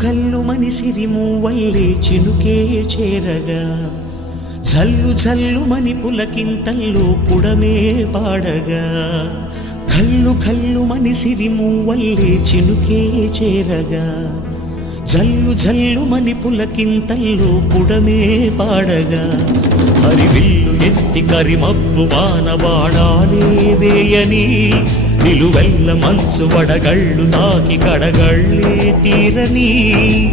ఘల్లు మని సిరిమూవల్లే చినుకే చేరగా జల్లు జల్లు మని పులకింతల్లో పుడమే పాడగా ఘల్లు ఘల్లు మని సిరిమూవల్లే చినుకే చేరగా జల్లు జల్లు మని పులకింతల్లో పుడమే పాడగా హరివిల్లు ఎత్తి కరిమబ్బు వాన బాణాలే వేయని నిలువెల్ల మంచు వడగళ్ళు తాకి కడగళ్ళే తీరని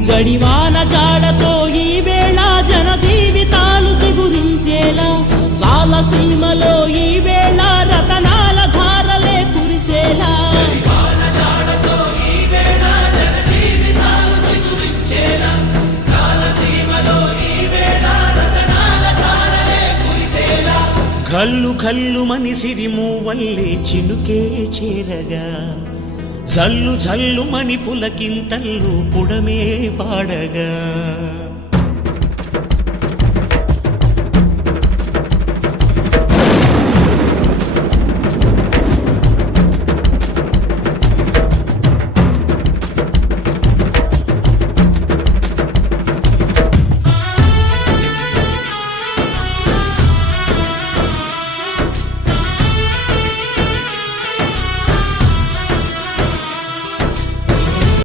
జడివాన జాడతో ఈ వేళ జన జీవితాలు చిగురించేలా రాలసీమలో ఈ వేళ రతనాల ధారలే కురిసేలా ఘల్లు ఘల్లు మని సిరిమూవల్లే చినుకే చేరగా జల్లు జల్లు మని పులకింతల్లు పుడమే పాడగా